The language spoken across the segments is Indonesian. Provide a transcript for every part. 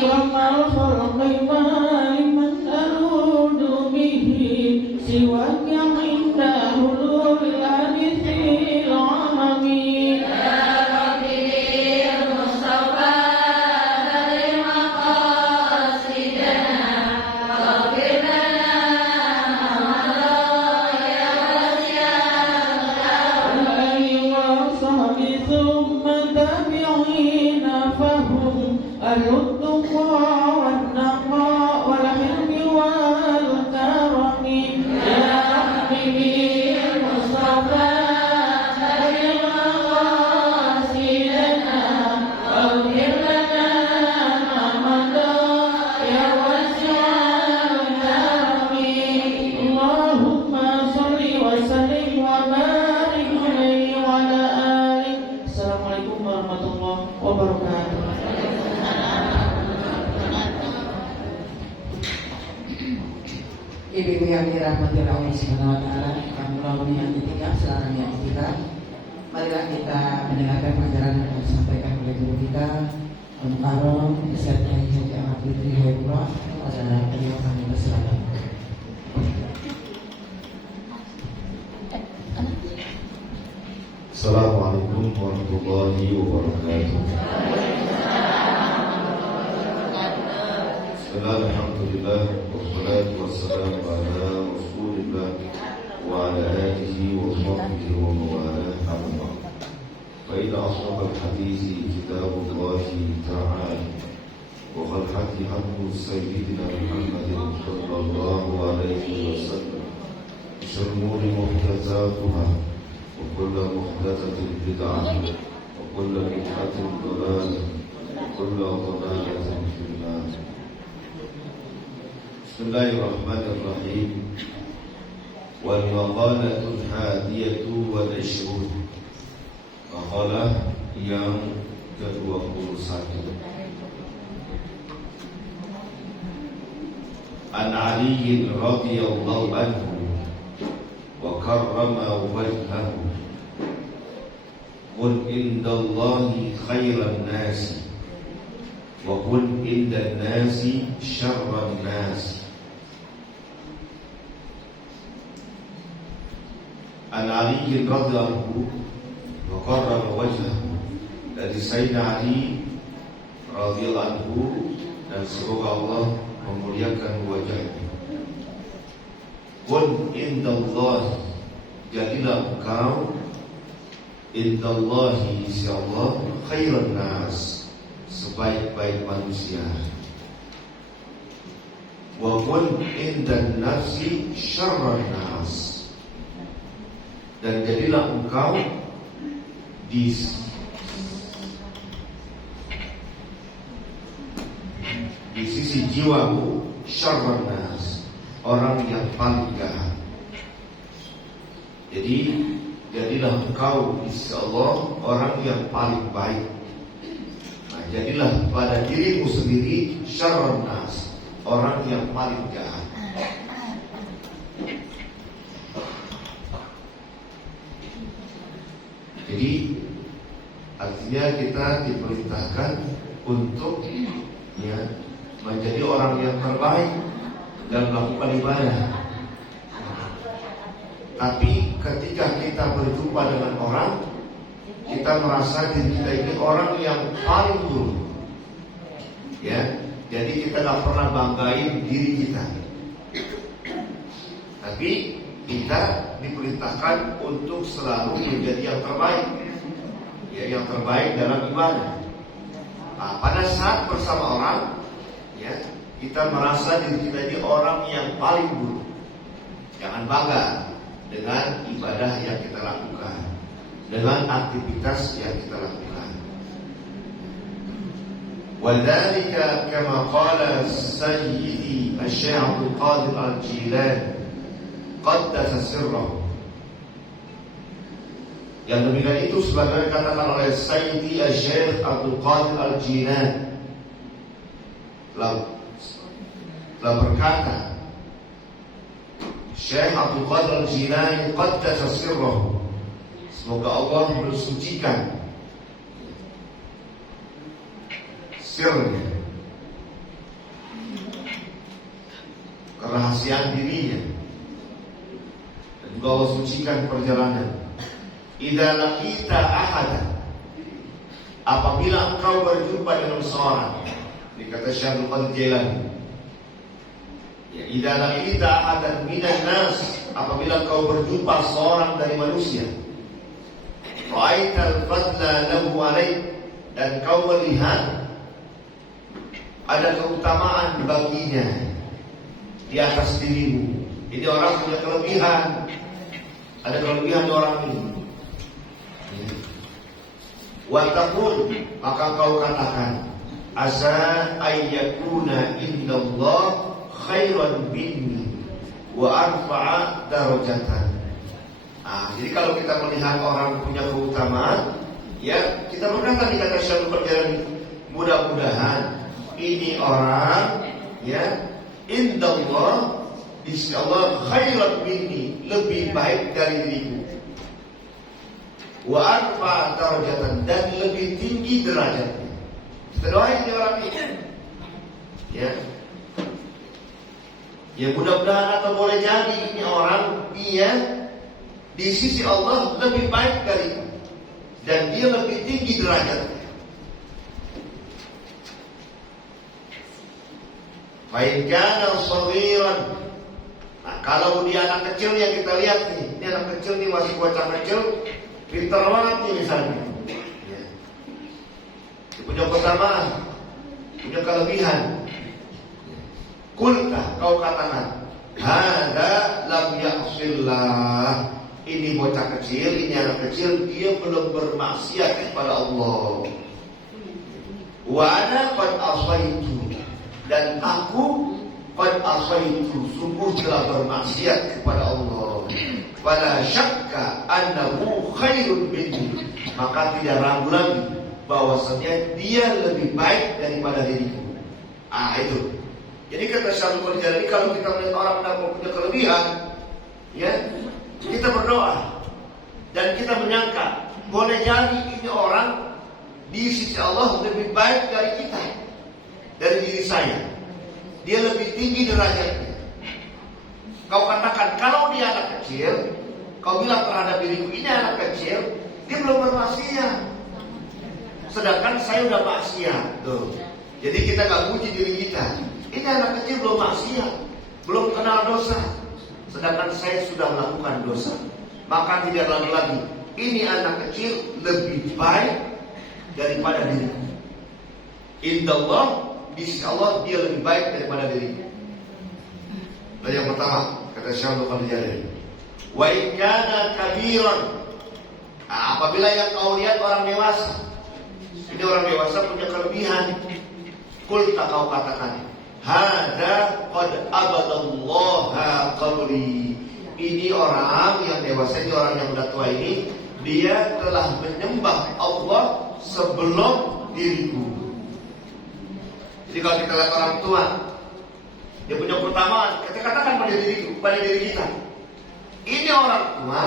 أكرم الخلق ولمن أرود به سواك عند حلول الحديث العالمي يا ربي المصطفى بلغ مقاصدنا واغفر لنا ما مضى يا واسع الكرم وصحبه ثم تابعين فهم التقى والنقاء والحلم والكرم يا ربي المصطفى بلغ مقاصدنا واغفر لنا ما مضى يا واسع الكرم اللهم صل وسلم وبارك عليه وعلى آله. Assalamualaikum warahmatullahi wabarakatuh. Ibu-ibu yang dirahmati oleh Allah Subhanahu wa taala, kami melalui yang ketiga sekarang yang kita, marilah kita mendengarkan pelajaran yang disampaikan oleh guru kita Al-Mukarram beserta Haji Ahmad Fitri Haibullah pada beliau kami bersilakan. Assalamualaikum warahmatullahi wabarakatuh. Alhamdulillah wassalatu wassalamu ala Rasulillah wa ala alihi wa sahbihi wa mawalah amma. Fa inna ashrafal hadithi kitabullahi ta'ala wa khal hadi anhu sayyidina Muhammadin sallallahu alaihi wasallam. Syarrul muhdatsatuha wa kullu muhdatsatin bid'ah wa kullu bid'atin dhalalah wa kullu dhalalatin fil nar. Bismillahirrahmanirrahim. Wal maqalatul hadiyatu wal 20. Maqalah yang ke-21. An Ali radhiyallahu anhu wa karrama wajhahu. Qul indallahi khairan nasi wa qul indan nasi syarran nasi. An Ali radhiyallahu wa karrama wajhahu, dari Sayyidina Ali radhiyallahu anhu, dan semoga Allah memuliakan wajahnya. Qul indallahi, jadilah engkau indallahi insyaallah khairan nas, sebaik-baik manusia. Wa qul indan nafsi syarran nas, dan jadilah engkau di sisi jiwamu syarran nas, orang yang paling jahat. Jadi jadilah engkau insyaallah orang yang paling baik. Nah, jadilah pada dirimu sendiri syarran nas, orang yang paling jahat. Jadi artinya kita diperintahkan untuk menjadi orang yang terbaik dan melakukan ibadah. Tapi ketika kita berjumpa dengan orang, kita merasa diri kita ini orang yang paling buruk. Ya, jadi kita tidak pernah banggain diri kita. Tapi kita diperintahkan untuk selalu menjadi yang terbaik, ya, yang terbaik dalam ibadah. Nah, pada saat bersama orang, ya, kita merasa diri kita ini orang yang paling buruk. Jangan bangga dengan ibadah yang kita lakukan, dengan aktivitas yang kita lakukan. Wadzalika kama qala Sayyidi Asy-Syaikh Abdul Qadir Al-Jilani qaddasa sirrahu. Yang demikian itu sebagaimana dikatakan oleh Sayyidi Asy-Syaikh Abdul Qadir Al-Jilani telah berkata, Syekh Abdul Qadir Al-Jilani qaddasa sirrahu, semoga Allah mensucikan sirnya, kerahasiaan dirinya. Dan juga Allah sucikan perjalanan. Idza laqita ahadan, apabila engkau berjumpa dengan seorang, dikata Syaikhul Qadir Jailani, ya, idza laqita ahadan minan nas, apabila engkau berjumpa seorang dari manusia, ra'aital fadla lahu alaik, dan kau melihat ada keutamaan baginya di atas dirimu. Ini orang punya kelebihan, ada kelebihan di orang ini. Wa taqul, maka kau katakan, asa ayyakuna indallah khairan minni wa arfa'a darajatan. Jadi kalau kita melihat orang punya keutamaan, ya kita berkata di kata Syaikhul Qadir, mudah-mudahan ini orang, ya, indallah, di sisi Allah, khairan minni, lebih baik dari diriku, wa arfa darajatan, dan lebih tinggi derajatnya. Kita doain di orang ini, ya. Ya mudah-mudahan atau boleh jadi ini orang, dia di sisi Allah lebih baik dariku, dan dia lebih tinggi derajatnya. Fa'in-kana shaghiran. Nah, kalau dia anak kecil yang kita lihat nih, ini anak kecil nih, masih bocah kecil, pintar banget nih misalnya. Ya. Dia punya keutamaan, punya kelebihan. Kulta, kau katakan, hada lam ya'sillah. Ini bocah kecil, ini anak kecil, dia belum bermaksiat kepada Allah. Wa ana qad asaitu, dan aku qad asaitu, sungguh telah bermaksiat kepada Allah. Fala syakka annahu khairun minni, maka tidak ragu lagi bahwasanya dia lebih baik daripada diriku. Itu. Jadi kata Syaikhul Qadir, kalau kita melihat orang yang punya kelebihan, ya, kita berdoa dan kita menyangka boleh jadi ini orang di sisi Allah lebih baik dari kita, dari diri saya. Dia lebih tinggi derajatnya. Kau katakan kalau dia anak kecil, kau bilang terhadap diriku ini anak kecil, dia belum bermaksiat, sedangkan saya udah maksiat. Tuh. Jadi kita gak puji diri kita. Ini anak kecil belum maksiat, belum kenal dosa, sedangkan saya sudah melakukan dosa. Maka tidak lagi ini anak kecil lebih baik daripada diriku. Indallah, di sisi Allah dia lebih baik daripada diriku. Dan yang pertama kata Syaikhul Qadir, wa in kana kabiran, apabila yang kau lihat orang dewasa, ini orang dewasa punya kelebihan, kulta, kau katakan, hada qad abadallaha qabli. Ini orang yang dewasa, ini orang yang udah tua ini, dia telah menyembah Allah sebelum diriku. Jadi kalau kita lihat orang tua, dia punya keutamaan, kita katakan pada diri kita, ini orang tua,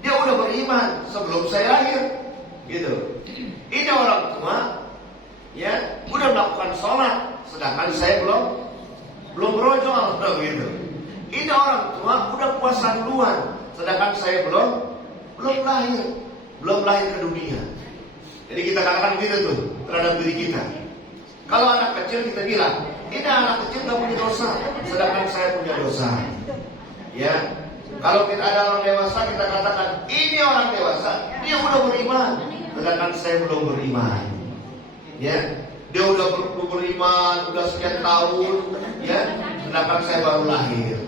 dia udah beriman sebelum saya lahir, gitu. Ini orang tua, ya, udah melakukan sholat, sedangkan saya belum berojol, gitu. Ini orang tua udah puasa duluan, sedangkan saya belum lahir ke dunia. Jadi kita katakan begitu tuh terhadap diri kita. Kalau anak kecil kita bilang, ini anak kecil gak punya dosa, sedangkan saya punya dosa. Ya, kalau kita ada orang dewasa, kita katakan ini orang dewasa, dia udah beriman, sedangkan saya belum beriman. Ya, dia udah beriman, udah sekian tahun, ya, sedangkan saya baru lahir.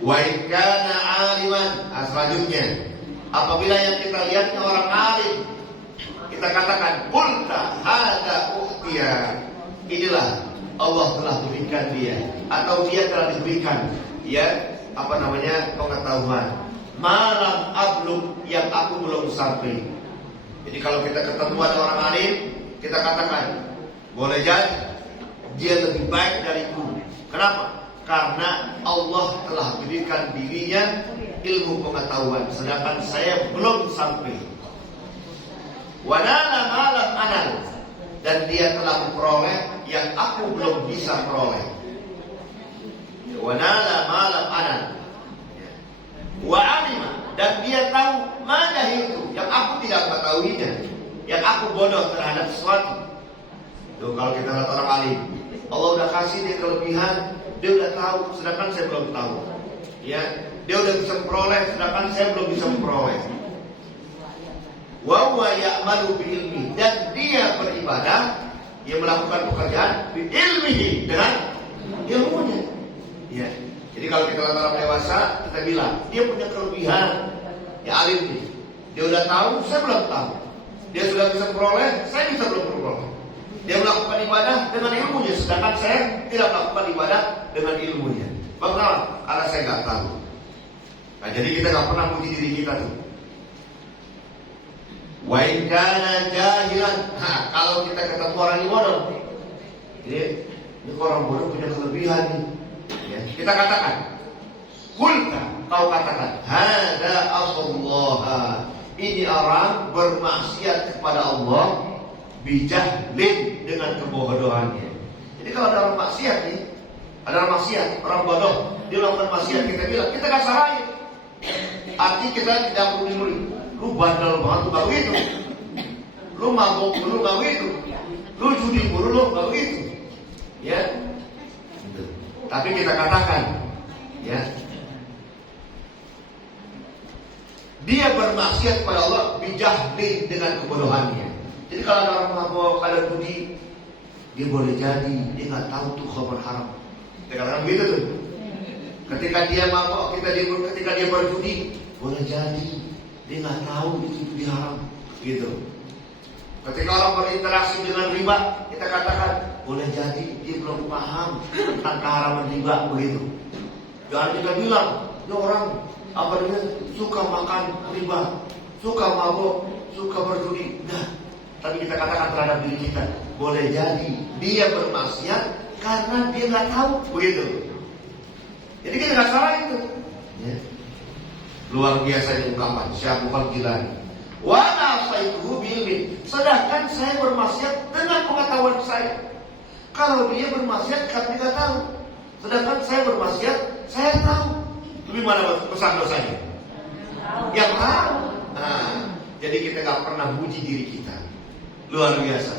Wa in kana aliman, selanjutnya, apabila yang kita lihatnya orang alim, kita katakan qulta hada u'tiya, inilah Allah telah berikan dia, atau dia telah diberikan, ya, pengetahuan malam ablug, yang aku belum sampai. Jadi kalau kita ketemu ada orang alim, kita katakan boleh jadi dia lebih baik dariku. Kenapa? Karena Allah telah berikan dirinya ilmu pengetahuan, sedangkan saya belum sampai. Wanala malam anal, dia telah memperoleh yang aku belum bisa peroleh. Wa nala malam anan. Wa alima, dan dia tahu mana itu yang aku tidak mengetahuinya, yang aku bodoh terhadap sesuatu. Tuh, kalau kita lihat orang alim, Allah udah kasih dia kelebihan, dia udah tahu, sedangkan saya belum tahu. Ya, dia udah bisa memperoleh, sedangkan saya belum bisa memperoleh. Wa huwa ya'malu bi ilmi, dan dia beribadah, dia melakukan pekerjaan bi ilmihi, dengan ilmunya. Ya. Jadi kalau kita lihat orang dewasa, kita bilang dia punya kelebihan, ya alim nih. Dia udah tahu, saya belum tahu. Dia sudah bisa memperoleh, saya bisa belum memperoleh. Dia melakukan ibadah dengan ilmunya, sedangkan saya tidak melakukan ibadah dengan ilmunya. Bagaimana? Karena saya nggak tahu. Nah, jadi kita nggak pernah puji diri kita tuh. Wa in kana jahilan. Nah, kalau kita ketemu orang yang bodoh, ini orang bodoh punya kelebihan nih. Ya, kita katakan, kulta, kau katakan, hada Allah, ini orang bermaksiat kepada Allah, bijahlin, dengan kebodohannya. Jadi kalau ada orang maksiat nih, ada orang maksiat, orang bodoh, dia melakukan maksiat, kita bilang, kita gak salahin. Arti kita tidak perlu lu bandel banget, lu gak begitu. Lu mabuk dulu gak begitu. Lu judi dulu lu gak begitu. Ya. Tapi kita katakan, ya, dia bermaksiat kepada Allah bijahlin, dengan kebodohannya. Jadi kalau ada orang mabuk, ada judi, dia boleh jadi dia nggak tahu tuh khabar haram. Kita katakan begitu tuh. Ketika dia mabuk, ketika dia berjudi, boleh jadi dia nggak tahu itu judi haram, gitu. Ketika orang berinteraksi dengan riba, kita katakan boleh jadi dia belum paham tentang keharaman riba, begitu. Jangan kita bilang, ini orang dia suka makan riba, suka mabuk, suka berjudi. Nah, tapi kita katakan terhadap diri kita, boleh jadi dia bermaksiat karena dia nggak tahu, begitu. Jadi kita nggak salah itu. Ya. Luar biasa diungkapkan Syekh Muhammad Gilani. Wa nafaituhu bi'ilmi, sedangkan saya bermaksiat dengan pengetahuan saya. Kalau dia bermaksiat karena dia nggak tahu, sedangkan saya bermaksiat, saya tahu. Lebih mana besar dosanya? Yang tahu. Nah, jadi kita nggak pernah puji diri kita. Luar biasa.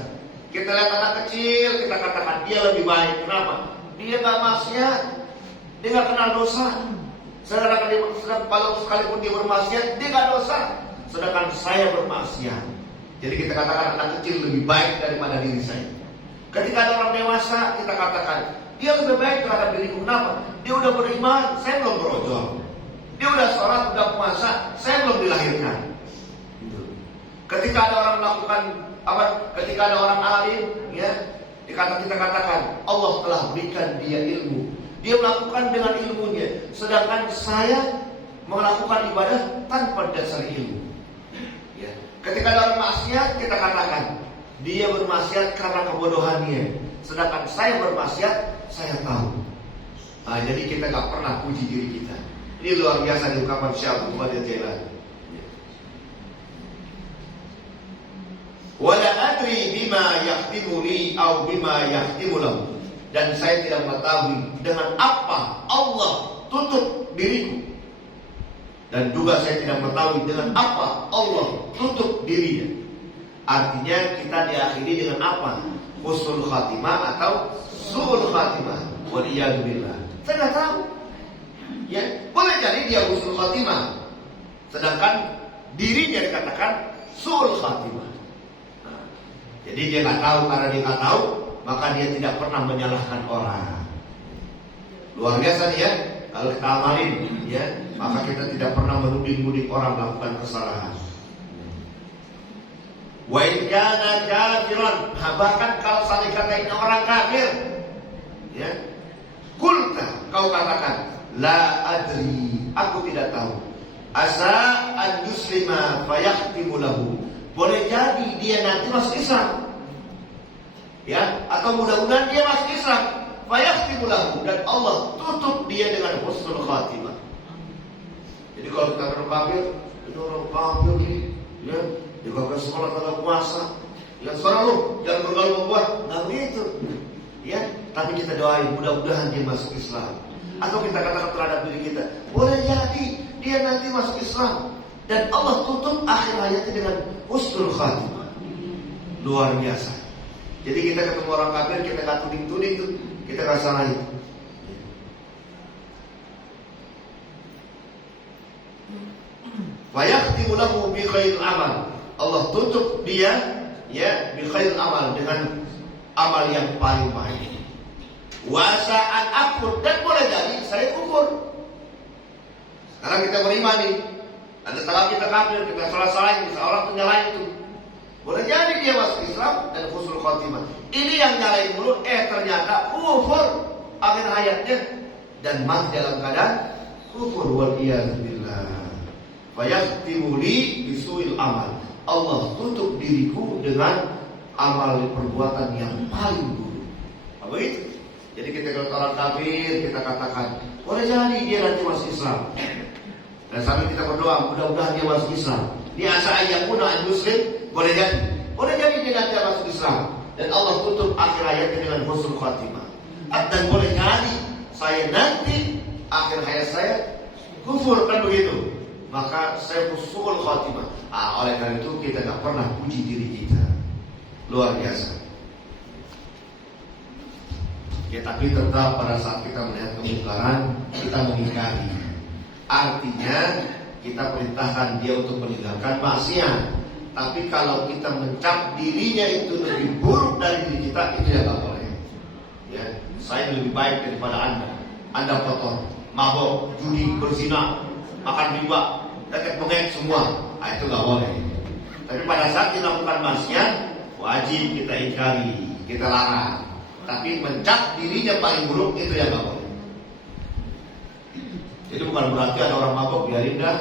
Kita lihat anak kecil, kita katakan dia lebih baik. Kenapa? Dia nggak maksiat, dia nggak kenal dosa. Sedangkan kalau sekalipun dia bermaksiat, dia nggak dosa. Sedangkan saya bermaksiat. Jadi kita katakan anak kecil lebih baik daripada diri saya. Ketika ada orang dewasa, kita katakan dia lebih baik terhadap diriku. Kenapa? Dia udah beriman, saya belum berojol. Dia udah sholat, udah puasa, saya belum dilahirkan. Ketika ada orang melakukan ketika ada orang alim, ya, kita katakan Allah telah berikan dia ilmu. Dia melakukan dengan ilmunya, sedangkan saya melakukan ibadah tanpa dasar ilmu. Ya. Ketika ada orang maksiat, kita katakan dia bermaksiat karena kebodohannya, sedangkan saya bermaksiat, saya tahu. Nah, jadi kita nggak pernah puji diri kita. Ini luar biasa diungkapkan Syekh Muhammad Jailani. Wala adri bima yahtimu li au bima yahtimu lahu, dan saya tidak mengetahui dengan apa Allah tutup diriku, dan juga saya tidak mengetahui dengan apa Allah tutup dirinya. Artinya kita diakhiri dengan apa? Husnul khatimah atau su'ul khatimah. Waliyadzubillah. Saya nggak tahu. Ya, boleh jadi dia husnul khatimah, sedangkan dirinya dikatakan su'ul khatimah. Nah, jadi dia nggak tahu, karena dia nggak tahu, maka dia tidak pernah menyalahkan orang. Luar biasa nih ya. Kalau kita amalin, ya, maka kita tidak pernah menuding-nuding orang melakukan kesalahan. Wa in kana kafiran, bahkan kalau saling katain orang kafir, ya, kulta, kau katakan, la adri, aku tidak tahu. Asa an yuslima fayahtimu lahu, boleh jadi dia nanti masuk Islam, ya, atau mudah-mudahan dia masuk Islam, fayahtimu lahu, dan Allah tutup dia dengan husnul khatimah. Jadi kalau kita orang kafir, ini orang kafir nih, ya, dia kagak sholat, kagak puasa, Yang suara lu, jangan bergaul sama gua. Nggak begitu. Ya, tapi kita doain mudah-mudahan dia masuk Islam. Atau kita katakan terhadap diri kita, boleh jadi dia nanti masuk Islam dan Allah tutup akhir hayatnya dengan husnul khatimah. Luar biasa. Jadi kita ketemu orang kafir, kita nggak tuding-tuding tuh, kita nggak salahin. Wa yakhtimu lahu bi khairil amal. Allah tutup dia ya bi khairil amal, dengan amal yang paling baik. Wa sa'an akfur, dan boleh jadi saya kufur. Sekarang kita beriman nih, ada salah kita kafir, kita salah-salahin, bisa orang tuh nyalain itu. Boleh jadi dia masuk Islam dan husnul khotimah. Ini yang nyalain dulu, ternyata kufur akhir hayatnya dan mati dalam keadaan kufur. Wal iyad billah. Fa yakhtimu li bisuil amal. Allah tutup diriku dengan amal perbuatan yang paling buruk. Apa itu? Jadi kita kalau orang kafir, kita katakan boleh jadi dia nanti masuk Islam. Dan sambil kita berdoa, mudah-mudahan dia masuk Islam. Dia asa ayakuna al-muslim, boleh jadi. Boleh jadi dia nanti masuk Islam. Dan Allah tutup akhir hayatnya dengan husnul khatimah. Dan boleh jadi saya nanti akhir hayat saya kufur, kan begitu. Maka saya husnul khatimah. Oleh karena itu kita tak pernah puji diri kita. Luar biasa. Ya, tapi tetap pada saat kita melihat kemungkaran, kita mengingkari. Artinya kita perintahkan dia untuk meninggalkan maksiat. Tapi kalau kita mencap dirinya itu lebih buruk dari diri kita, itu ya tak boleh. Ya, saya lebih baik daripada Anda. Anda kotor, mabok, judi, berzina, makan riba, dekat bengek semua. Itu nggak boleh. Tapi pada saat kita lakukan maksiat, wajib kita ingkari, kita larang. Tapi mencap dirinya paling buruk, itu yang nggak boleh. Jadi bukan berarti ada orang mabok biarin dah,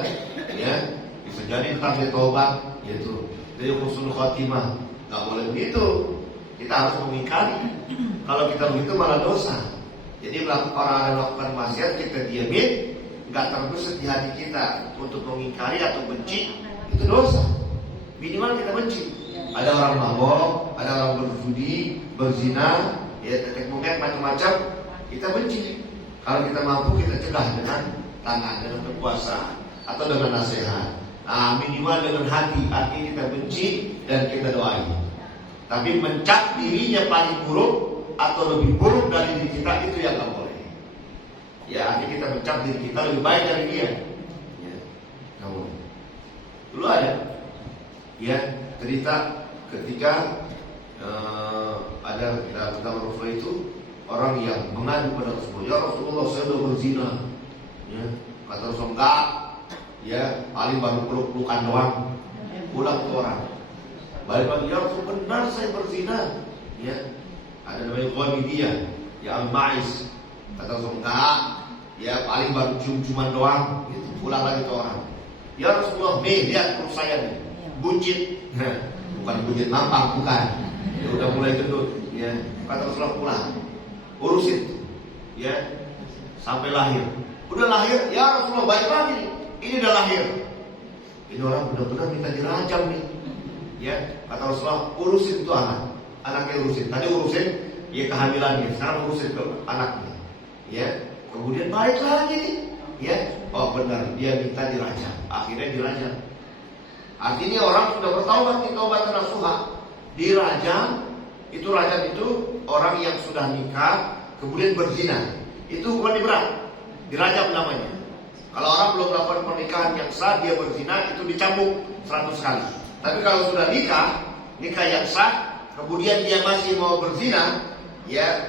ya bisa jadi tetap dia tobat, gitu. Jadi husnul khatimah, nggak boleh begitu. Kita harus mengingkari. Kalau kita begitu malah dosa. Jadi orang yang melakukan maksiat kita diamin, nggak terbesit di hati kita untuk mengingkari atau benci, itu dosa. Minimal kita benci. Ada orang mabok, ada orang berjudi, berzina, ya tetek bengek macam-macam, kita benci. Kalau kita mampu kita cegah dengan tangan, dengan kekuasaan atau dengan nasihat. Minimal dengan hati, artinya kita benci dan kita doain. Tapi mencap dirinya paling buruk atau lebih buruk dari diri kita, itu yang nggak boleh. Ya, artinya kita mencap diri kita lebih baik dari dia. Ya, nggak boleh. Dulu ada, ya cerita ketika ada dalam Rasulullah itu orang yang mengadu pada Rasulullah, ya Rasulullah saya sudah berzina. Ya, kata Rasulullah enggak, ya paling baru peluk-pelukan doang. Pulang ke orang, balik lagi, ya Rasul benar saya berzina. Ya, ada namanya Ghamidiyah, ya Al-Ma'is. Kata Rasulullah enggak, ya paling baru cium-ciuman doang. Gitu. Pulang lagi ke orang, ya Rasulullah nih lihat perut saya nih, buncit. Bukan buncit nampang, bukan. Ya udah mulai gendut. Ya, kata Rasulullah pulang, urusin, ya sampai lahir. Udah lahir, ya Rasulullah baik lagi. Ini udah lahir. Ini orang benar-benar minta dirajam nih. Ya, kata Rasulullah urusin itu anaknya urusin. Tadi urusin ya kehamilannya, sekarang urusin ke anaknya. Ya, kemudian baik lagi nih. Ya, oh benar dia minta dirajam. Akhirnya dirajam. Artinya orang sudah bertaubat nih, taubat nasuha, dirajam. Itu rajam itu orang yang sudah nikah kemudian berzina. Itu hukuman berat. Dirajam namanya. Kalau orang belum melakukan pernikahan yang sah, dia berzina, itu dicambuk 100 kali. Tapi kalau sudah nikah yang sah, kemudian dia masih mau berzina, ya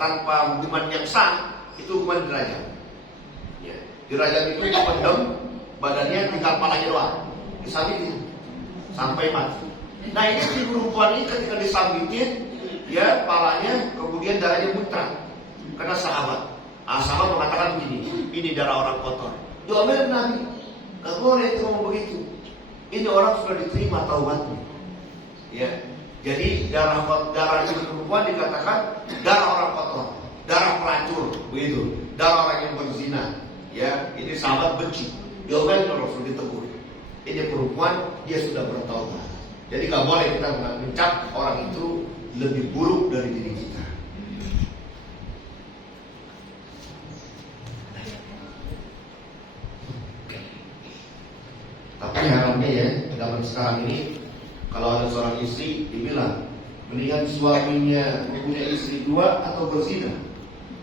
tanpa hukuman yang sah, itu hukuman dirajam. Ya, dirajam itu dipendam, badannya tinggal kepalanya doang, disambitin sampai mati. Nah ini si perempuan ini ketika disambitin, ya kepalanya, kemudian darahnya muntah. Karena sahabat mengatakan begini, ini darah orang kotor. Diomel Nabi, gak boleh itu ngomong begitu. Ini orang sudah diterima taubatnya. Ya, jadi darah itu perempuan dikatakan darah orang kotor, darah pelacur, begitu, darah orang yang berzina. Ya, ini sahabat benci. Diomel Rasul ditegur. ini perempuan, dia sudah bertaubat. Jadi nggak boleh kita mencap orang itu lebih buruk dari diri kita. Tapi haramnya ya, zaman sekarang ini kalau ada seorang istri dibilang mendingan suaminya punya istri 2 atau berzina.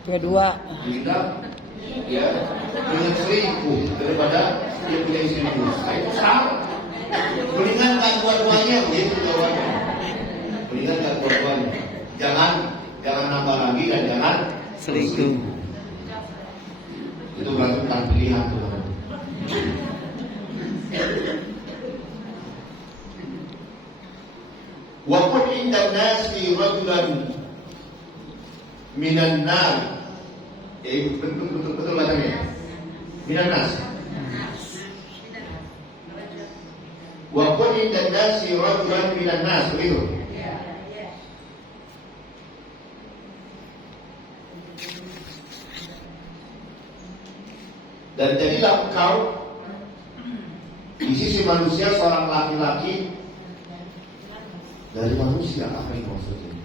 Dua-dua. Tidak, ya, dengan selingkuh daripada dia punya istri 2. Itu salah. Mendingan kan dua-duanya, begitu jawabannya. Mendingan kan dua-duanya. Jangan nambah lagi dan jangan Selingkuh. Itu berarti tentang pilihan tuh. Wa qul inna nasi rajulan minan nar. Betul bacanya. Minan nas. Wa qul inna nasi rajulan minan nas, begitu. Dan jadilah engkau di sisi manusia seorang laki-laki dari manusia. Apa yang maksudnya?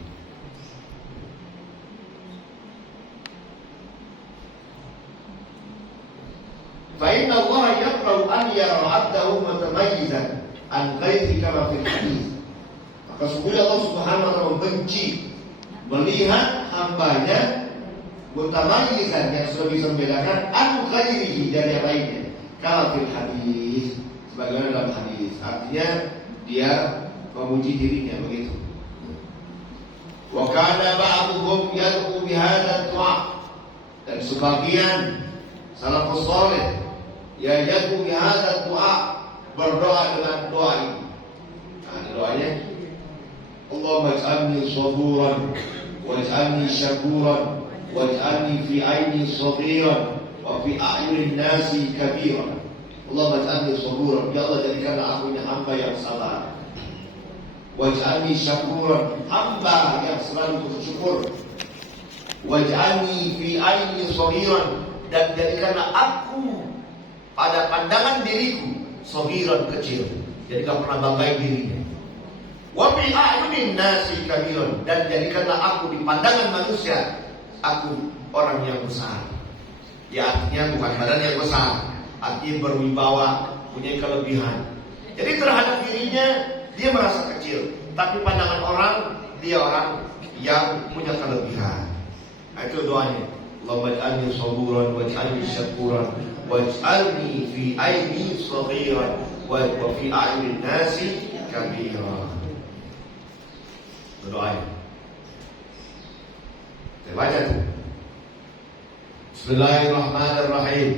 Fa'inna Allah yakrau an yara 'abdahu mutamayyizan an ghairihi kama fil hadis. Maka sesungguhnya Allah Subhanahu wa taala membenci melihat hambanya mutamayyizan yang sudah bisa membedakan an ghairihi dari yang lainnya. Kama fil hadis, sebagaimana dalam hadis. Artinya dia memuji dirinya begitu. Wa kana ba'dhum yad'u bihadha du'a, dan sebagian salafus saleh ya yad'u bihadha du'a, berdoa dengan doa ini. Nah, doanya Allahumma ij'alni saburan waj'alni syakuran waj'alni fi aini saghiran wa fi a'yunin nasi kabiran. Allahumma ij'alni saburan, ya Allah jadikanlah aku ini hamba yang sabar. Waj'alni syakuran, hamba yang selalu bersyukur. Waj'alni fi aini saghiran, dan jadikanlah aku pada pandangan diriku saghiran, kecil. Jadi gak pernah banggain dirinya. Wa fi a'yunin nasi kabiran, dan jadikanlah aku di pandangan manusia aku orang yang besar. Ya artinya bukan badan yang besar, artinya berwibawa, punya kelebihan. Jadi terhadap dirinya dia merasa kecil, tapi pandangan orang dia orang yang punya kelebihan. Nah, itu doanya. Allahumma ij'alni saburan waj'alni syakuran waj'alni fi aini saghiran wa fi a'yunin nasi kabiran. Doanya. Kita baca tuh. Bismillahirrahmanirrahim.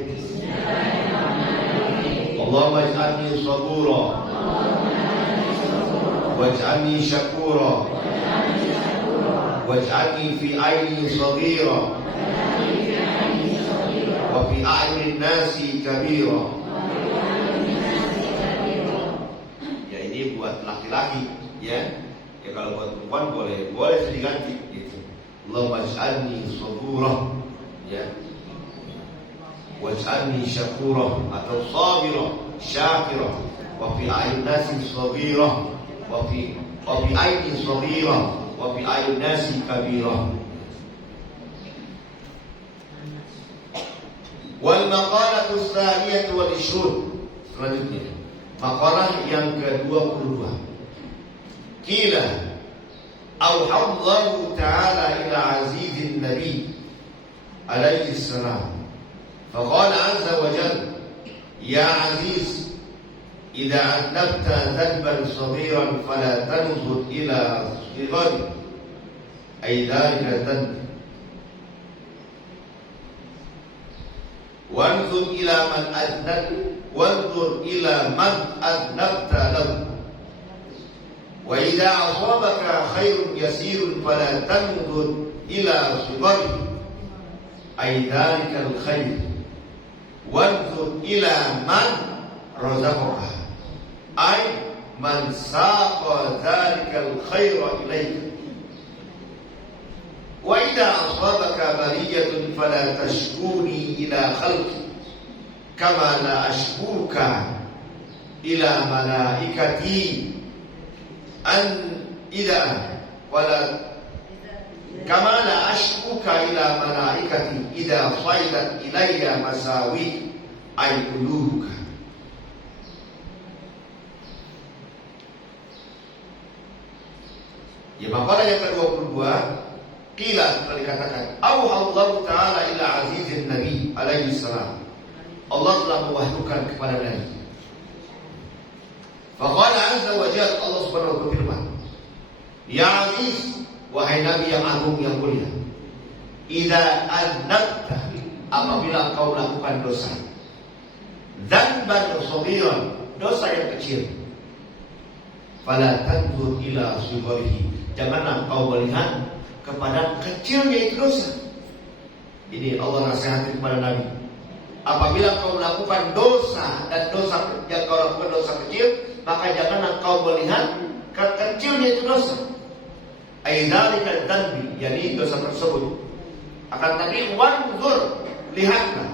Allahumma ij'alni saburan waj'alni syakura waj'alni fi aini saghira wa fi a'yunin nasi kabira. Ya ini buat laki-laki ya. Ya kalau buat perempuan boleh diganti gitu. Allahumma ij'alni sabura ya. Waj'alni syakura atau sabira syakira wa fi a'yunin nasi saghira wa fi aini saghira wa fi a'yunin nasi kabira. Wal maqalatu tsaniyatu wal 20. Selanjutnya maqalah yang ke-22. Qila auhallahu ta'ala ila azizin nabi alaihi salam faqala azza wa jalla ya aziz idza adnabta dhanban saghiran fala tanzur ila sighari ay dhalika dhanb wanzur ila man adnabta lahu wa idza asabaka khairun yasirun fala tanzur ila sighari ay dhalika al-khair wanzur ila man razaqaka ay man saqa dhalika al-khaira ilayka wa idza asabaka baliyatun fala tashkuni ila khalqi kama la ashkuruka ila malaikati an ila wala kama la ashkuka ila malaikati idza faidat ilayya masawi ay uluka. Ya, makalah yang ke-22 qila telah dikatakan Allah Ta'ala ila azizin Nabi alaihi salam. Allah telah mewahyukan kepada Nabi. Faqala azza wa jalla, Allah Subhanahu wa berfirman, ya aziz, wahai Nabi yang agung yang mulia, idza adnabta, apabila kau melakukan dosa, dzanban shaghiran, dosa yang kecil, fala tanzur ila sugharihi, janganlah kau melihat kepada kecilnya itu dosa. Ini Allah nasihatkan kepada Nabi. Apabila kau melakukan dosa dan dosa yang kau lakukan dosa kecil, maka janganlah kau melihat kecilnya itu dosa. Aidzalika dzanbi, yakni dosa tersebut. Akan tapi wanzur, lihatlah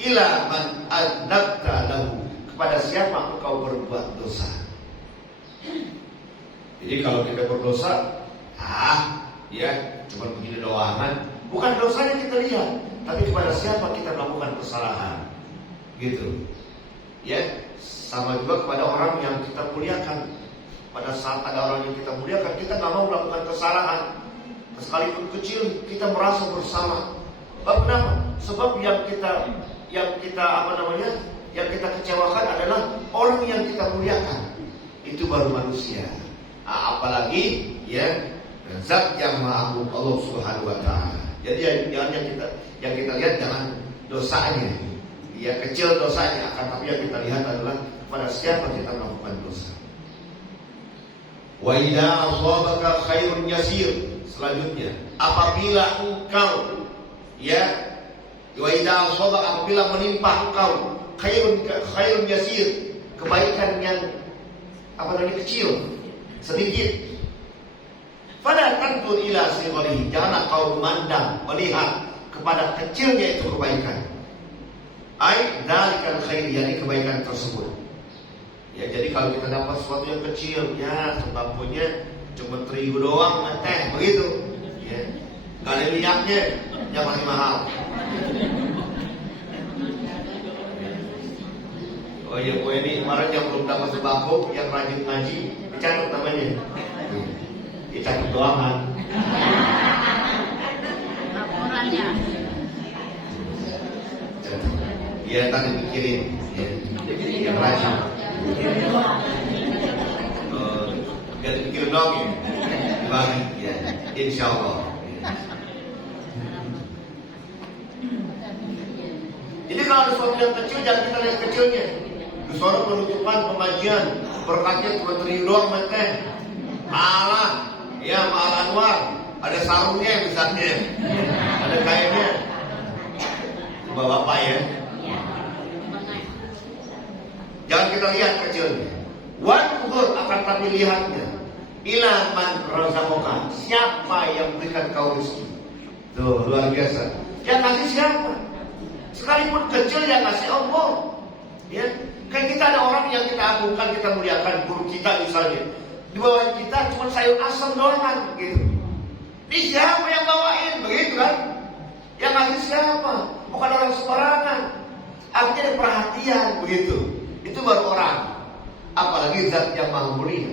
ila man adnabta lahu, kepada siapa engkau berbuat dosa. Jadi kalau kita berdosa, ya cuma begini doangan, bukan dosanya kita lihat, tapi kepada siapa kita melakukan kesalahan, gitu. Ya, sama juga kepada orang yang kita muliakan. Pada saat ada orang yang kita muliakan, kita nggak mau melakukan kesalahan, sekalipun kecil kita merasa bersalah. Kenapa? Sebab yang kita yang kita kecewakan adalah orang yang kita muliakan. Itu baru manusia. Apalagi ya zat yang maha agung, Allah Subhanahu wa taala. Jadi yang kita lihat jangan dosanya. Ya kecil dosanya, akan tapi yang kita lihat adalah pada siapa kita melakukan dosa. Wa idza asabaka khairun yasir, selanjutnya apabila engkau wa idza asabaka, apabila menimpa engkau khairun yasir, kebaikan yang kecil, sedikit, fala tanzur ila sigharihi, janganlah kau memandang, melihat kepada kecilnya itu kebaikan. Ai dzalikal khair, yakni kebaikan tersebut. Ya, jadi kalau kita dapat sesuatu yang kecil, ya sembakonya cuma terigu doang, teh begitu. Ya, enggak ada minyaknya, yang masih mahal. Oh iya, gue ini kemarin yang belum dapat sembako, yang rajin ngaji, dicatat namanya. Dicatat doangan. Laporannya. Iya, tadi pikirin. Ya. Yang rajin. Gak dipikirin dong ya. Dibagi, ya. Insya Allah. Jadi kalau ada sesuatu yang kecil, jangan kita lihat kecilnya. Di suara penutupan pengajian, berkatnya cuma terigu doang, teh. Malah, ya Pak Anwar, ada sarungnya misalnya, ada kainnya. Bapak ya. Jangan kita lihat kecilnya. Wanzur, akan tapi lihatnya. Ila man razaqaka, siapa yang berikan kau rezeki. Tuh, luar biasa. Yang kasih siapa? Sekalipun kecil yang kasih Allah. Ya, kayak kita ada orang yang kita agungkan, kita muliakan, guru kita misalnya. Di bawah kita cuma sayur asam doang gitu. Ini siapa yang bawain? Begitu kan? Yang kasih siapa? Bukan orang sembarangan. Artinya ada perhatian begitu. Itu baru orang. Apalagi zat yang maha mulia.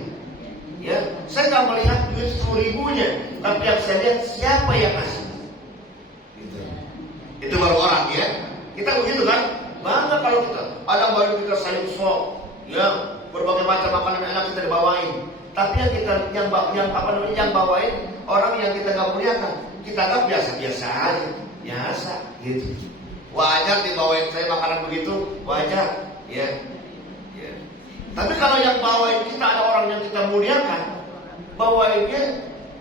Ya, saya nggak melihat duit 10.000-nya, tapi yang saya lihat siapa yang kasih. Gitu. Itu baru orang ya. Kita begitu kan? Bangga kalau kita ada baru kita sayur sop, ya berbagai macam makanan enak kita dibawain. Tapi yang bawain orang yang kita nggak muliakan, kita anggap biasa-biasa aja, biasa gitu. Wajar dibawain saya makanan begitu, wajar, ya. Tapi kalau yang bawain kita ada orang yang kita muliakan, bawainnya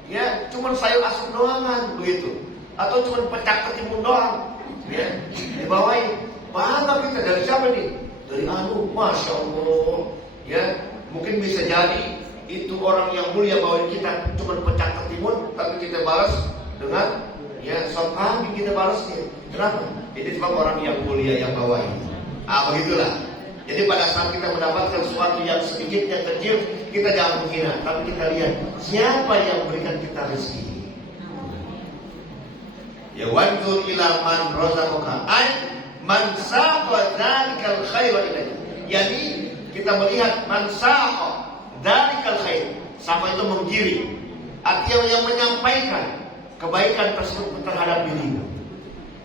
ya cuma sayur asam doangan begitu, atau cuma pecak ketimun doang, ya dibawain. Bangga kita dari siapa nih? Dari Masya Allah, ya mungkin bisa jadi itu orang yang mulia bawain kita cuma pecak ketimun, tapi kita balas dengan ya sop kambing kita balasnya. Kenapa? Ini sebab orang yang mulia yang bawain. Begitulah. Jadi pada saat kita mendapatkan sesuatu yang sedikit, yang kecil, kita jangan menghina, tapi kita lihat siapa yang memberikan kita rezeki. Ya wanzur ila man razaqaka ay man saqa dzalikal khaira ilaika. Jadi kita melihat man saqa dzalikal khair, sama itu menggiring. Artinya yang menyampaikan kebaikan tersebut terhadap dirimu.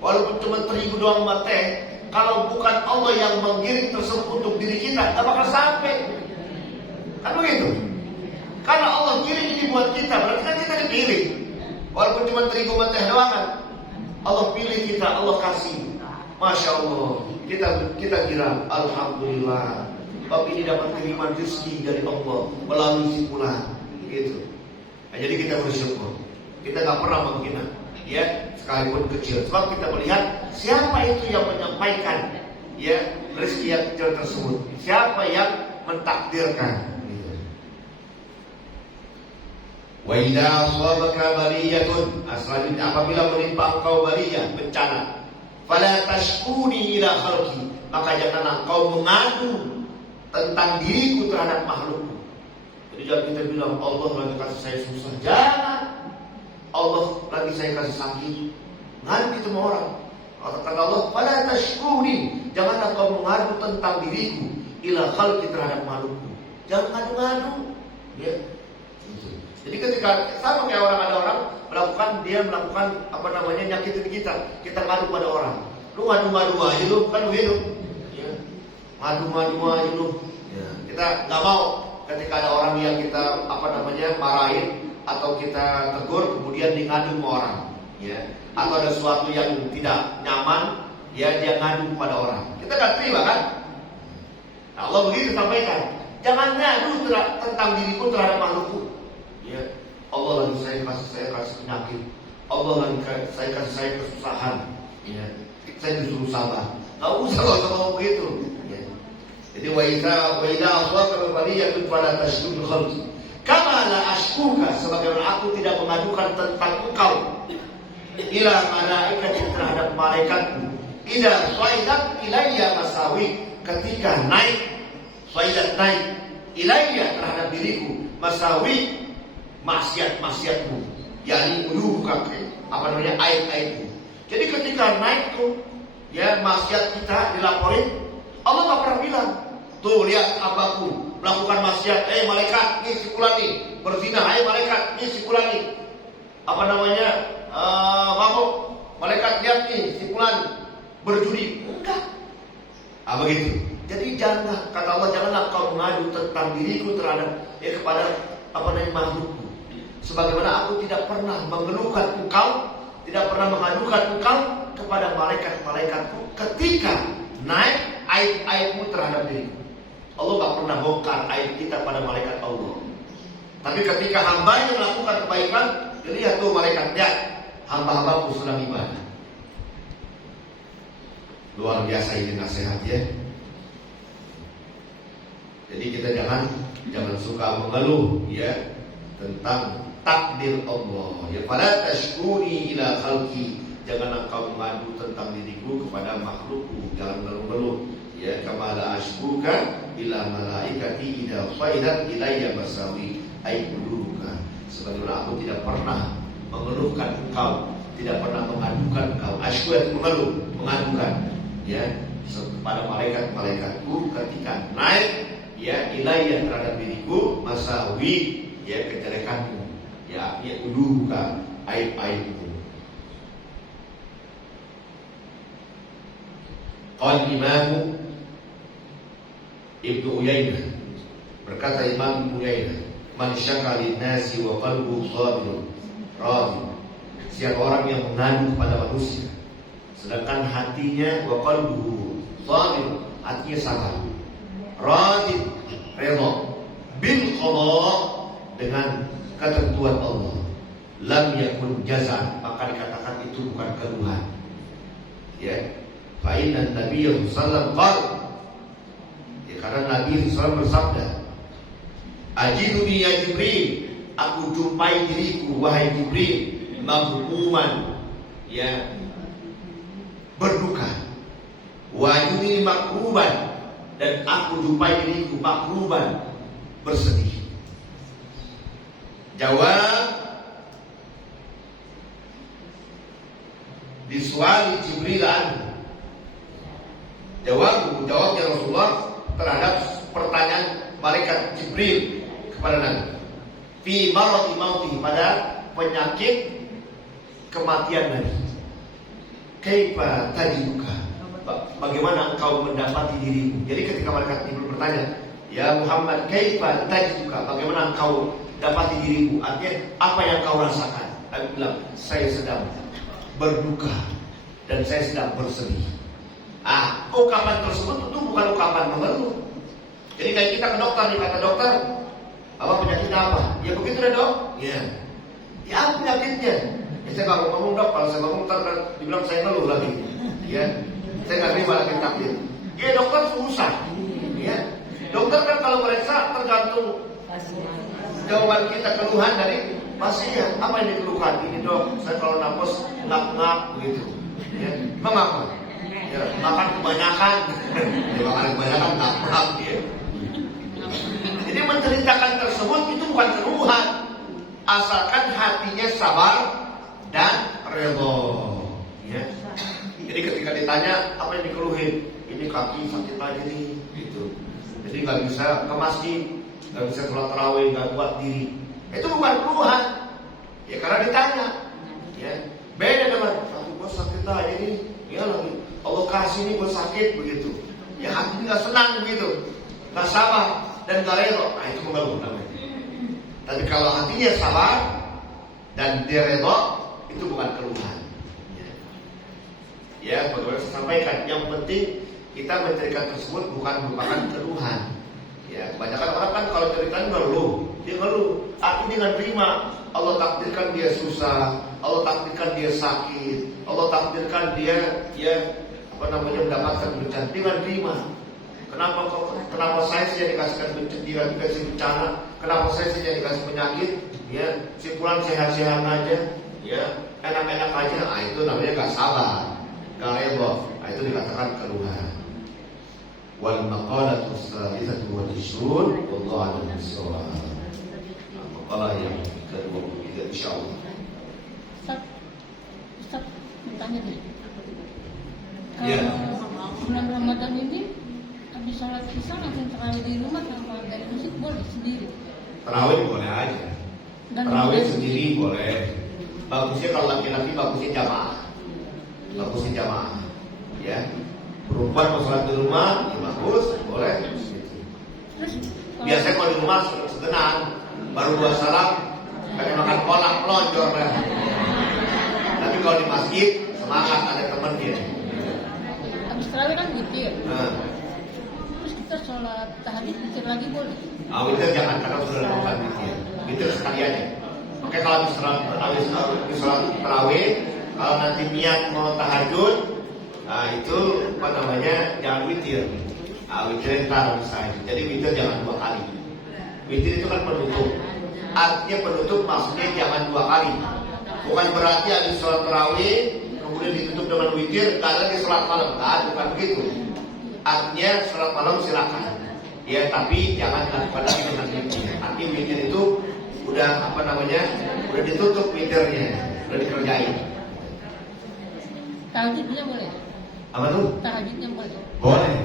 Walaupun cuma terigu doang mate, kalau bukan Allah yang menggiring tersebut untuk diri kita, tak bakal sampai. Kan begitu? Karena Allah giring ini buat kita, berarti kan kita dipilih. Walaupun cuma terigu mate doang kan, Allah pilih kita, Allah kasih. Masya Allah, kita kira alhamdulillah, bab ini dapat kiriman rezeki dari Allah melalui si fulan, gitu. Nah, jadi kita bersyukur. Kita nggak pernah menghina, ya, sekalipun kecil. Sebab kita melihat siapa itu yang menyampaikan, ya, rezeki yang kecil tersebut. Siapa yang mentakdirkan. Gitu. Wa idza asabaka baliyatun, selanjutnya apabila menimpa engkau baliyah, bencana, fala tashkuni ila khalqi, maka janganlah engkau mengadu tentang diriku terhadap makhlukku. Jadi jangan kita bilang Allah lagi kasih saya susah. Jangan. Allah lagi saya kasih sakit. Ngadu itu sama orang. Kata Allah, fala tashkuni, janganlah engkau mengadu tentang diriku ila khalqi terhadap makhlukku. Jangan ngadu-ngadu. Ya. Jadi ketika sama kayak ada orang melakukan apa namanya nyakitin kita ngadu pada orang. Lu ngadu-ngadu aja lu, kan begitu. Ya. Ngadu-ngadu aja lu. Ya. Kita nggak mau ketika ada orang yang kita apa namanya marahin atau kita tegur kemudian ngadu sama orang. Ya. Atau ada sesuatu yang tidak nyaman, ya dia ngadu kepada orang. Kita nggak terima kan? Nah, Allah begitu sampaikan. Jangan ngadu tentang diriku terhadap makhlukku. Ya, Allah lagi saya kasih penyakit. Allah lagi saya kasih kesusahan. Ya, saya disuruh sabar. Gak usah ngomong begitu. Ya. Jadi wa idza aswaka baliyatun fala tashkul khalqi. Kama la ashkuka, sebagaimana aku tidak mengadukan tentang engkau ila malaikati terhadap malaikatku. Idza saidat ilayya masawi, ketika naik ilayya terhadap diriku masawi, maksiat-maksiatmu, yakni uluhka, apa namanya, aib-aibmu. Jadi ketika naik tuh, ya maksiat kita dilaporin, Allah tak pernah bilang, tuh lihat hambaku melakukan maksiat, malaikat, nih si fulan nih berzina, malaikat, nih si fulan nih apa namanya mabuk, malaikat lihat nih si fulan berjudi. Enggak. Begitu. Jadi janganlah, kata Allah, janganlah kau mengadu tentang diriku terhadap kepada apa namanya makhlukku. Sebagaimana aku tidak pernah mengeluhkan engkau, tidak pernah mengadukan engkau kepada malaikat-malaikatku ketika naik aib-aibmu terhadap diriku. Allah tak pernah bongkar aib kita pada malaikat Allah. Tapi ketika hambanya melakukan kebaikan, dilihat tuh malaikat, lihat hamba-hambaku sedang ibadah. Luar biasa ini nasihat, ya. Jadi kita jangan suka mengeluh, ya, tentang takdir Allah. Ya, fala tashkuni ila khalqi, jangan engkau mengadu tentang diriku kepada makhlukku. Jangan mengeluh, ya, kama la ashkuka ila malaikati idza faidat ilayya masawi ay quluka. Sebagaimana aku tidak pernah mengeluhkan engkau, tidak pernah mengadukan engkau. Ashku itu mengeluh, mengadukan, ya, kepada malaikat-malaikatku ketika naik, ya, ilayya terhadap diriku masawi, ya, kejelekanmu, ya uluhka, aib-aibmu. Qala Imam Ibnu Uyainah, berkata Imam Ibnu Uyainah, man syaka lin-nasi wa qalbuhu sabirun radhi, siapa orang yang mengadu kepada manusia sedangkan hatinya wa qalbuhu sabirun, hatinya sabar, radhi, redha, bil qada, dengan ketentuan Allah, lam yakun jazaan, maka dikatakan itu bukan keluhan. Ya, fa inna Nabi sallallahu alaihi wasallam, ya, karena Nabi SAW bersabda, ajiduni ya Jibril, aku jumpai diriku wahai Jibril, maghmuman, ya, berduka, wajuni makruban, dan aku jumpai diriku makruban, bersedih. Jawab disuali Jibril anhu. Jawabnya Rasulullah terhadap pertanyaan malaikat Jibril kepada Nabi. Fi maradi mauti, pada penyakit kematian Nabi. Kaifa tajiduka, bagaimana engkau mendapati dirimu? Jadi ketika malaikat Jibril bertanya, ya Muhammad, kaifa tajiduka, bagaimana engkau dapati dirimu? Artinya apa yang kau rasakan? Nabi bilang, saya sedang berduka dan saya sedang bersedih. Ungkapan tersebut itu bukan ungkapan mengeluh. Jadi kayak kita ke dokter nih, kata dokter, apa penyakitnya apa? Ya begitu deh dok. Ya apa penyakitnya? Ya saya nggak mau ngomong dok, kalau saya ngomong ntar dibilang saya ngeluh lagi. Ya saya nggak terima lagi takdir. Ya dokter susah. Ya dokter kan kalau mereka tergantung jawaban kita keluhan dari pasien. Apa yang dikeluhkan? Ini dok, saya kalau nafas ngap-ngap begitu. Ya, memang apa? Ya, makan kebanyakan. Ya, makan kebanyakan ngap-ngap. Ya. Jadi menceritakan tersebut itu bukan keluhan, asalkan hatinya sabar dan redha. Ya. Jadi ketika ditanya apa yang dikeluhin, ini kaki sakit lagi nih, gitu. Jadi nggak bisa ke masjid, nggak bisa sholat tarawih, nggak kuat diri. Itu bukan keluhan, ya karena ditanya. Ya beda dengan aku bos sakit aja nih, ya lagi Allah kasih nih bos sakit begitu. Ya hati nggak senang begitu, nggak sabar dan nggak rela. Nah itu mengeluh namanya. Tapi kalau hatinya sabar dan dia rela, itu bukan keluhan. Ya bagaimana saya sampaikan, yang penting kita menceritakan tersebut bukan merupakan keluhan. Ya, kebanyakan orang kan kalau ceritanya ngeluh, dia ngeluh. Aku dengan terima, Allah takdirkan dia susah, Allah takdirkan dia sakit, Allah takdirkan dia mendapatkan bencana. Dengan terima. Kenapa saya saja dikasih bencana? Kenapa saya saja dikasih penyakit? Ya, si pulang sehat-sehat aja, ya, enak-enak aja. Itu namanya gak sabar, gak redha. Itu dikatakan keluhan. Wal maqalatu tsalitsatu wal 20 wallahu a'lam bissawab. Maqalah yang ke-23 insyaallah. Ustaz, bertanya nih. Iya. Bulan Ramadan ini habis sholat isya langsung tarawih di rumah tanpa dari masjid boleh sendiri? Tarawih boleh aja. Tarawih sendiri boleh. Bagusnya kalau laki-laki bagusnya jamaah. Ya. Perempuan mau sholat di rumah, ya bagus, boleh. Biasanya kalau di rumah segenang, baru 2 salam, kayak makan kolak pelonjor lah. Tapi kalau di masjid, semangat ada temennya. Habis tarawih kan witir. Terus kita sholat tahajud witir lagi boleh? Witir jangan, karena sudah lakukan witir. Witir sekaliannya. Oke, kalau habis sholat tarawih, kalau nanti niat mau tahajud, nah itu jangan witir. Witir entar misalnya. Jadi witir jangan 2 kali. Witir itu kan penutup. Artinya penutup maksudnya jangan 2 kali. Bukan berarti habis sholat tarawih kemudian ditutup dengan witir, gak ada lagi sholat malam. Bukan begitu. Artinya sholat malam silakan. Ya tapi jangan dilakukan lagi dengan witir. Artinya witir itu udah udah ditutup witirnya, udah dikerjain. Tahajudnya boleh? Apa tuh? Tahajudnya boleh? Boleh.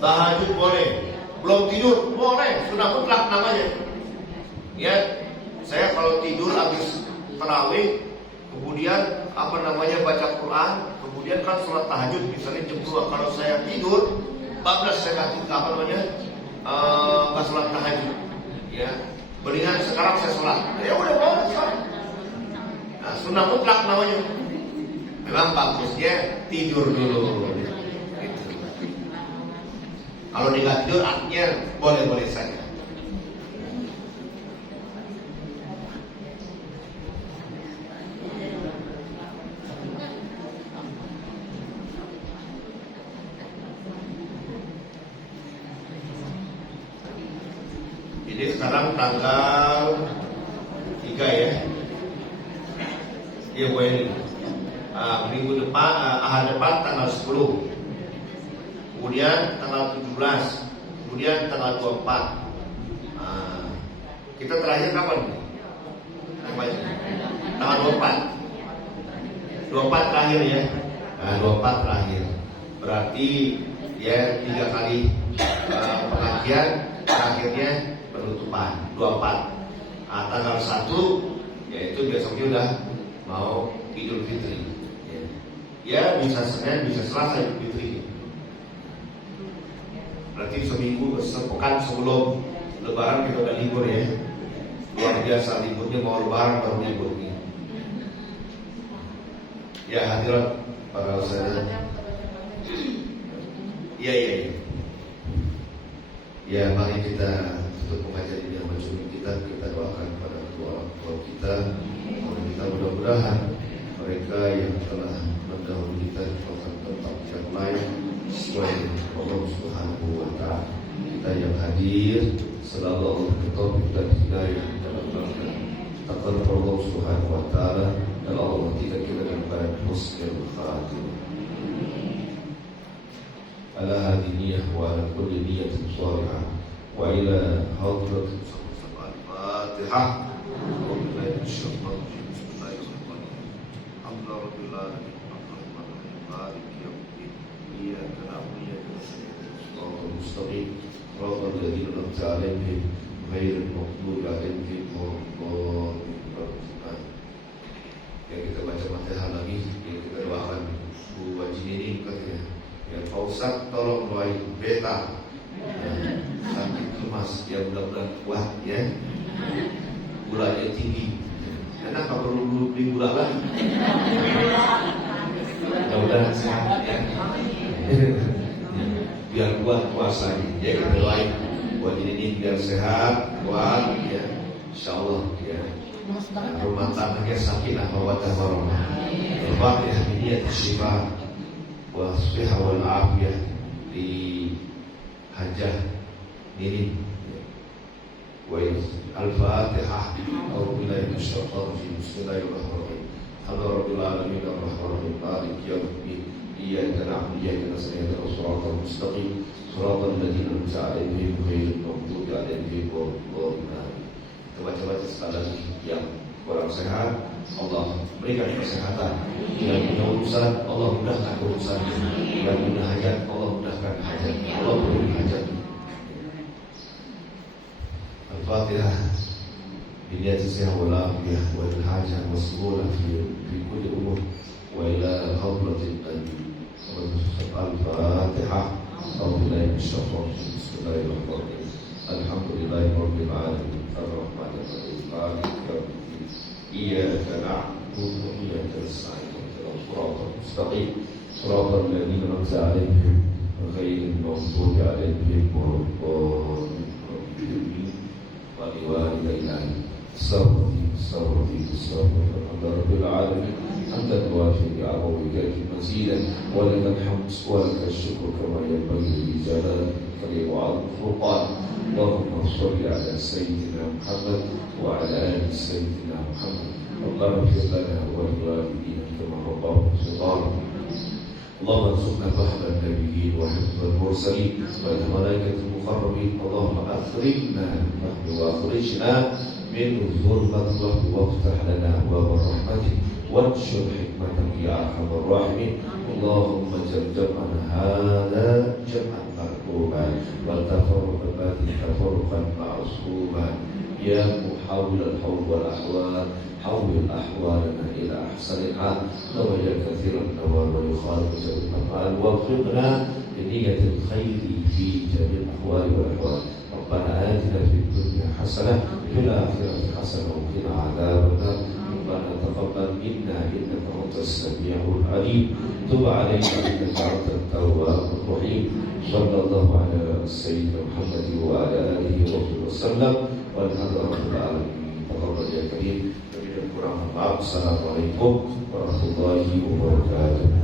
Tahajud boleh. Belum tidur boleh. Sudah mutlak namanya. Ya, saya kalau tidur habis tarawih, kemudian baca Quran, kemudian kan sholat tahajud misalnya jam 2. Kalau saya tidur, bablas saya nggak sholat tahajud. Ya, mendingan sekarang saya sholat. Ya udah boleh sholat. Nah, sunnah mutlak namanya. Memang bagusnya tidur dulu. Gitu. Kalau dia nggak tidur, artinya boleh-boleh saja. Jadi sekarang tanggal 3 ya. Iya minggu depan, ahad depan tanggal 10. kemudian tanggal 17, kemudian tanggal 24. Kita terakhir kapan? Tanggal 24. 24 terakhir ya. Nah, 24 terakhir. Berarti ya 3 kali pengajian, terakhirnya penutupan 24. Tanggal 1 yaitu besoknya udah mau Idul Fitri. Ya bisa Senin, bisa Selasa Idul Fitri. Berarti seminggu, sepekan sebelum Lebaran kita udah libur ya. Luar biasa liburnya, mau Lebaran baru libur. Ya hadirat para saudara. Iya. Ya mari kita tutup pengajian ini dengan baca kita doakan pada kedua orang tua kita. Kita mudah-mudahan mereka yang telah mendahului kita akan tetap yang lain sesuai Allah Subhanahu wa Ta'ala. Kita yang hadir selalu Allah bertaufik dan hidayah dalam rangka taqabbal Allah Subhanahu wa Ta'ala dan Allah tidak kita dalam husnul khatimah. Ala hadhihi niyyah wa ala kulli niyyatin shalihah wa ila hadratil Fatihah. صراط الذين أنعمت عليهم غير المغضوب عليهم ولا الضالين. Yang kita baca Fatihah lagi, yang kita doakan Bu Wajih ini katanya. Ya Pak Ustaz tolong doain beta sakit lemas, ya mudah-mudahan kuat ya. Gulanya tinggi. Karena nggak perlu beli gula lagi. Mudah-mudahan sehat ya. Biar kuat puasanya. Ya kita doain buat ini biar sehat, kuat ya. Insyaallah ya. Rumah tangganya sakinah mawaddah warahmah. Al-Fatihah bi niyyati syifa wa sihha wal afiyah di hajah ini. Wa al-Fatihah. A'udzu billahi minasy syaithanir rajim. Bismillahirrahmanirrahim. Alhamdulillahirabbil alamin arrahmanirrahim maliki yaumiddin. إياك نعبد وإياك نستعين اهدنا الصراط المستقيم صراط الذين أنعمت عليهم غير المغضوب عليهم ولا الضالين. Kita baca-baca sekali lagi yang kurang sehat Allah berikan kesehatan, yang punya urusan Allah mudahkan urusan, yang punya hajat Allah mudahkan hajat, Allah beri hajat. Al-Fatihah. بنية الصحة والعافية والحاجة والسهولة في كل أمور وإلى حضرة النبي. الفاتحة. أعوذ بالله من الشيطان الرجيم. بسم الله الرحمن الرحيم. الحمد لله رب العالمين الرحمن الرحيم مالك يوم الدين إياك نعبد وإياك نستعين اهدنا الصراط المستقيم صراط الذين أنعمت عليهم غير المغضوب عليهم ولا الضالين. ولوالدينا استغفر الحمد رب العالمين حمدا توافي بعظمك مزيدا ولك الحمد ولك الشكر كما ينبغي لجلالك وعظم الفرقان. اللهم صل على سيدنا محمد وعلى ال سيدنا محمد. ربنا اغفر لنا ولوالدينا كما ربونا صغارا. اللهم ارزقنا فهم النبيين وحفظ المرسلين والملائكة المقربين. اللهم أخرجنا من الوهم وأخرجنا من ظلمة الوهم وافتح لنا أبواب رحمتك وانشر حكمتك يا أرحم الراحمين. اللهم اجعل جمعنا هذا جمعا مرحوما والتفرق بعده تفرقا معصوما. يا محول الحول والأحوال حول أحوالنا إلى أحسن الحال ويا كثير النوال ويخالف جميع الأفعال ووفقنا لنية الخير في جميع الأحوال والأحوال. ربنا آتنا في الدنيا حسنة وفي الآخرة حسنة وقنا عذاب النار. ربنا تقبل منا إنك أنت السميع العليم. تب علينا إنك أنت التواب الرحيم. صلى الله على سيدنا محمد وعلى آله وصحبه وسلم والحمد لله رب العالمين. تقبل يا كريم. Assalamualaikum warahmatullahi wabarakatuh.